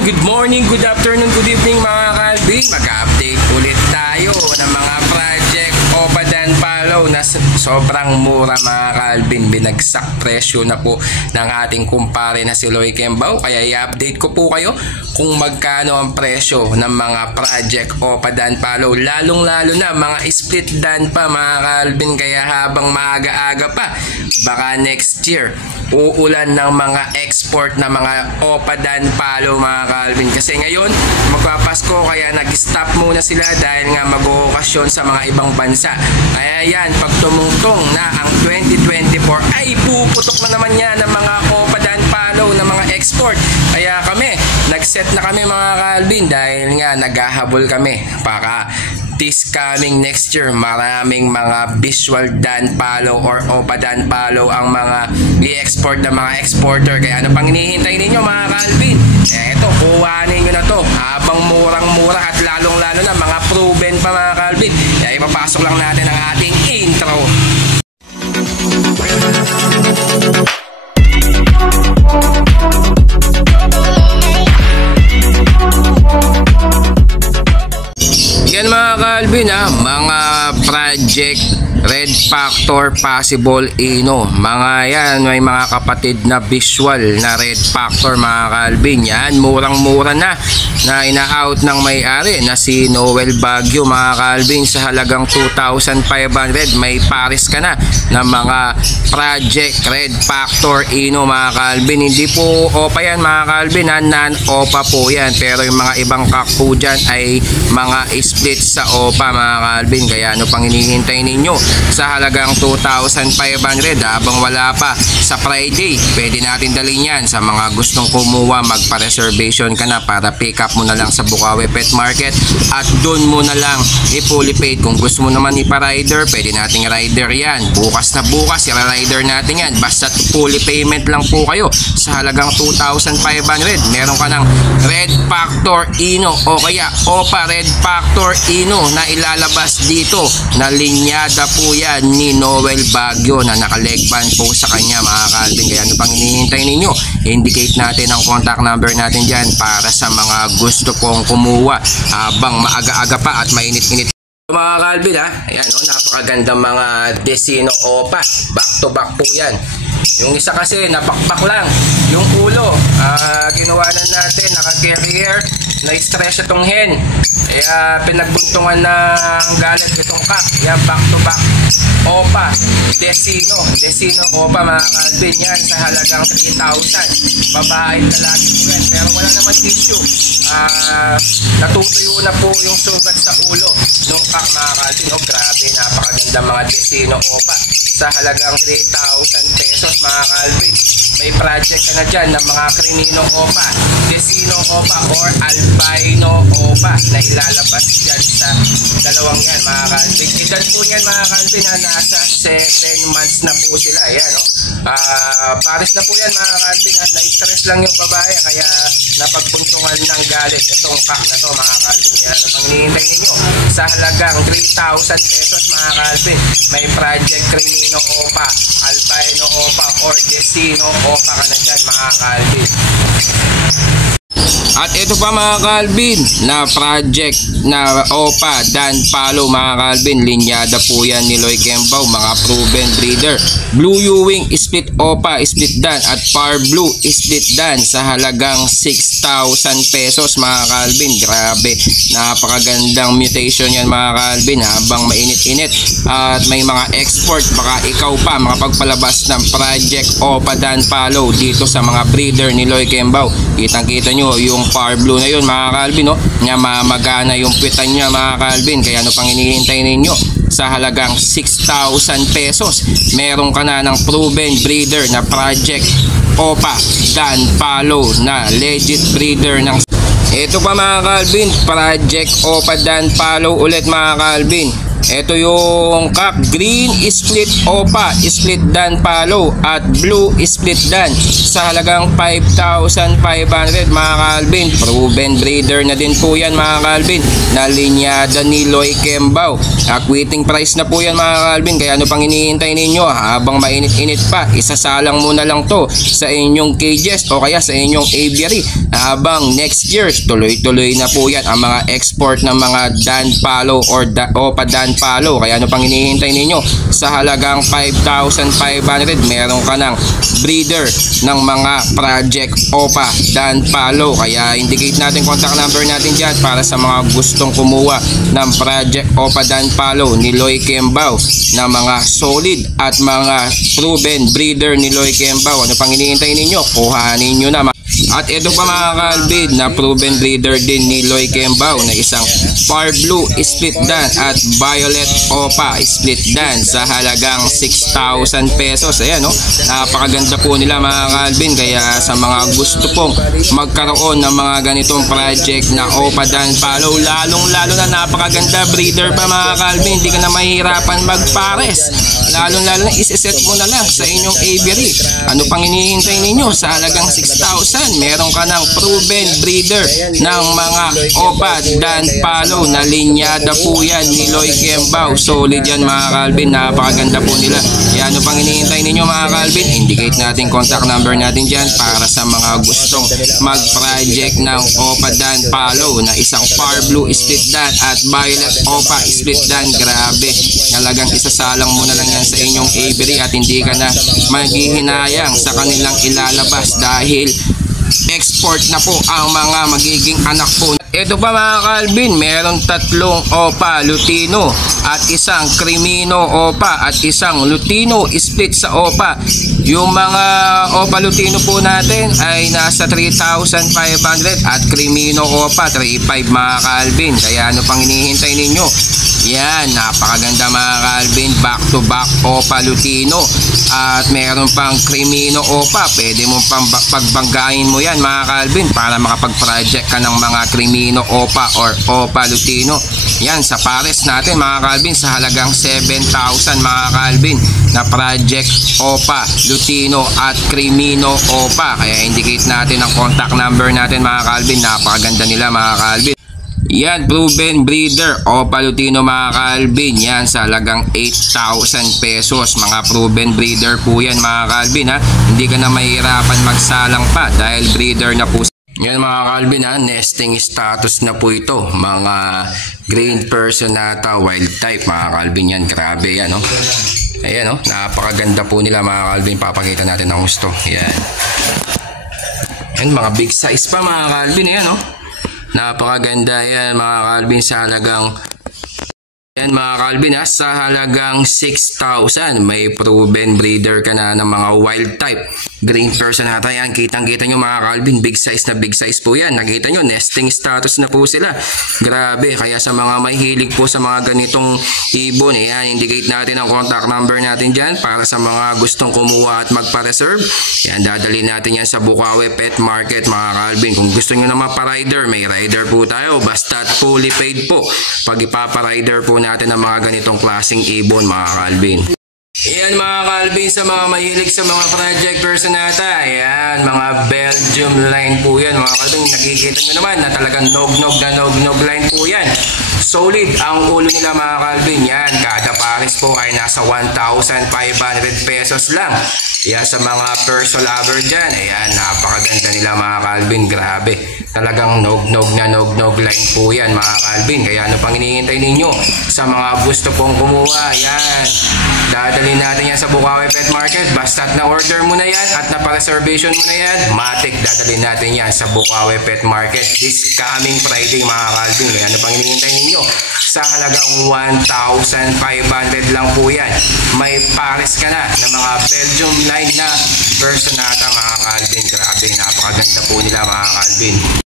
Ayan, good morning, good afternoon, good evening mga Calvin. Mag-update ulit tayo ng mga project Opa Dan Palo na sobrang mura mga Calvin. Binagsak presyo na po ng ating kumpare na si Loy Kembao. Kaya i-update ko po kayo kung magkano ang presyo ng mga project Opa Dan Palo. Lalong-lalo na mga split dan pa mga Calvin. Kaya habang maaga-aga pa, baka next year uulan ng mga export na mga Opa Dan Palo mga Calvin. Kasi ngayon magpapasko kaya nag-stop muna sila dahil nga mag-okasyon sa mga ibang bansa. Kaya yan, pag tumungtong na ang 2024 ay puputok na naman yan ng mga Opa Dan Palo na mga export. Kaya kami, nag-set na kami mga Calvin dahil nga naghahabol kami para this coming next year, maraming mga visual Dan Palo or Opa Dan Palo ang mga i-export ng mga exporter. Kaya ano pang hinihintay ninyo mga Calvin? Eto, kuhanin nyo na to habang murang-mura at lalong-lalo na mga proven pa mga Calvin. Kaya ipapasok lang natin ang ating intro. Yan mga Calvin mga project Red Factor Possible Ino. Mga yan, may mga kapatid na visual na Red Factor mga Calvin. Yan, murang-mura na ina-out ng may-ari na si Noel Baguio mga Calvin sa halagang 2,500. May pares ka na ng mga project Red Factor Ino mga Calvin. Hindi po Opa yan mga Calvin, non-Opa po yan. Pero yung mga ibang kak po dyan ay mga split sa Opa mga Calvin. Kaya ano pang hinihintay ninyo? Sa halagang 2,500 habang wala pa sa Friday, pwede natin dalhin yan sa mga gustong kumuha. Magpa-reservation ka na para pick up mo na lang sa Bukawi Pet Market at doon mo na lang i-fully paid. Kung gusto mo naman ipa-rider, pwede nating rider yan. Bukas na bukas, i-rider natin yan. Basta fully payment lang po kayo sa halagang 2,500. Meron ka ng Red Factor Ino o kaya Opa Red Factor Ino na ilalabas dito na linyada po yan ni Noel Baguio na naka-leg band po sa kanya mga Calvin. Kaya ano pang hinihintay ninyo? Indicate natin ang contact number natin dyan para sa mga gusto pong kumuha habang maaga-aga pa at mainit-init mga Calvin ayan napakagandang mga Desino Opa, back to back po yan. Yung isa kasi napakpak lang yung ulo, ginawa na natin naka-carrier, na-stress itong hen, kaya pinagbuntungan ng galit itong kak. Yan, back to back Opa Desino Opa mga Calvin. Yan sa halagang 3,000. Babae lalaki po yan, pero wala naman issue. Natutuyo na po yung sugat sa ulo nung kak mga Calvin. Grabe, napakaganda mga Desino Opa sa halagang 3,000 pesos mga Calvin. May project ka na dyan ng mga Crinino Opa, Desino Opa or Albino Opa na ilalabas dyan sa dalawang yan mga Calvin. Edad po yan mga Calvin nasa 7 months na po sila. Ayan pares na po yan mga Calvin. Na-stress lang yung babae kaya napagbuntungan ng galit itong kak na to mga Calvin. Yan ang hinihintay ninyo sa halagang 3,000 pesos mga Calvin. May project Crinino Opa, Albino Opa or Desino Opa ka na dyan mga Calvin. At ito pa mga Calvin na project na Opa Dan Palo mga Calvin. Linyada po yan ni Loy Kembao, mga proven breeder. Blue Ewing split Opa, split Dan at Par Blue split Dan sa halagang 6,000 pesos mga Calvin. Grabe, napakagandang mutation yan mga Calvin habang mainit-init at may mga export. Baka ikaw pa makapagpalabas ng project Opa Dan Palo dito sa mga breeder ni Loy Kembao. Kitang-kita nyo yung Par Blue na yun mga Calvin nga mamagana yung pitan niya mga Calvin. Kaya ano pang hinihintay ninyo? Sa halagang 6,000 pesos meron ka na ng proven breeder na project Opa Dan Palo na legit breeder ng ito pa mga Calvin, project Opa Dan Palo ulit mga Calvin. Ito yung cock, green split opa, split dan palo at blue split dan sa halagang 5,500 mga ka-Alvin. Proven breeder na din po yan mga ka-Alvin, na linyada ni Loy Kembao. Quitting price na po yan mga ka-Alvin, kaya ano pang hinihintay ninyo? Habang mainit-init pa, isasalang muna lang to sa inyong cages o kaya sa inyong aviary. Habang next year, tuloy-tuloy na po yan ang mga export ng mga dan palo or opa dan palo. Kaya ano pang hinihintay ninyo? Sa halagang 5,500 meron ka ng breeder ng mga project opa dan palo. Kaya indicate natin contact number natin dyan para sa mga gustong kumuha ng project opa dan palo ni Loy Kembao na mga solid at mga proven breeder ni Loy Kembao. Ano pang hinihintay ninyo? Kuhanin nyo na. At ito pa mga ka-Alvin, na proven breeder din ni Loy Kembao na isang Far Blue split dan at Violet Opa split dan sa halagang 6,000 pesos. Ayan, no? Napakaganda po nila mga ka-Alvin, kaya sa mga gusto pong magkaroon ng mga ganitong project na Opa dan palo, lalong-lalo na napakaganda breeder pa mga ka-Alvin, hindi ka na mahihirapan magpares. Lalong-lalo na isiset mo na lang sa inyong aviary. Ano pang hinihintay ninyo? Sa halagang 6,000 meron ka ng proven breeder ng mga opa dan palo na linyada po yan ni Loy Kembao. Solid yan mga ka-Alvin, napakaganda po nila. Kaya ano pang hinihintay ninyo mga ka-Alvin? Indicate natin contact number natin dyan para sa mga gustong mag-project ng opa dan palo na isang Far Blue split dan at Violet Opa split dan. Grabe, talagang isasalang mo na lang yan sa inyong aviary at hindi ka na maghihinayang sa kanilang ilalabas dahil export na po ang mga magiging anak po. Ito pa mga ka-Alvin, meron tatlong opa lutino at isang crimino opa at isang lutino split sa opa. Yung mga opa lutino po natin ay nasa 3,500 at crimino opa 3,500 mga ka-Alvin. Kaya ano pang hinihintay ninyo? Yan, napakaganda mga ka-Alvin, back to back opa lutino at meron pang crimino opa. Pwede mo pang pagbanggain mo yan mga ka-Alvin para makapag-project ka ng mga crimino opa or opa lutino. Yan sa pares natin mga ka-Alvin sa halagang 7,000 mga ka-Alvin na project opa lutino at crimino opa. Kaya indicate natin ang contact number natin mga ka-Alvin. Napakaganda nila mga ka-Alvin. Yan, proven breeder opa lutino mga ka-Alvin, yan sa halagang 8,000 pesos. Mga proven breeder po yan mga ka-Alvin, ha. Hindi ka na mahirapan magsalang pa dahil breeder na po. Yan mga ka-Alvin, ha, nesting status na po ito. Mga green personata wild type mga ka-Alvin, yan. Grabe yan, no? Ayan, no? Napakaganda po nila mga ka-Alvin. Papakita natin ang gusto. Yan. Yan, mga big size pa mga ka-Alvin, ayan, no? Napakaganda yan mga ka-Alvin sa halagang yan mga ka-Alvin, ha, sa halagang 6,000. May proven breeder ka na ng mga wild type green personata. Yan, kitang-kita nyo mga ka-Alvin, big size na big size po yan. Nakita nyo, nesting status na po sila. Grabe, kaya sa mga may hilig po sa mga ganitong ibon, yan, indicate natin ang contact number natin dyan para sa mga gustong kumuha at magpa-reserve. Yan, dadali natin yan sa Bukawi Pet Market mga ka-Alvin. Kung gusto nyo na mapa-rider, may rider po tayo, basta fully paid po pag ipapa-rider po natin ang mga ganitong klaseng ibon mga ka-Alvin. Ayan mga ka-Alvin, sa mga mahilig sa mga project personata, ayan, mga Belgium line po yan mga ka-Alvin. Nakikita nyo naman na talagang nog-nog line po yan. Solid ang ulo nila mga ka-Alvin. Yan, kada pares po ay nasa 1,500 pesos lang. Yan, sa mga perso lover dyan, ayan, napakaganda nila mga ka-Alvin. Grabe, talagang nog-nog line po yan mga ka-Alvin. Kaya ano pang hinihintay ninyo? Sa mga gusto pong kumuha, yan, dadalhin natin yan sa Bukawi Pet Market. Basta't na order mo na yan at napa-reservation mo na yan, matik dadalhin natin yan sa Bukawi Pet Market this coming Friday mga ka-Alvin. Kaya ano pang hinihintay ninyo? Sa halagang 1,500 lang po yan. May pares ka na ng mga Belgium line na personata mga ka-Alvin. Grabe, napakaganda po nila mga ka-Alvin.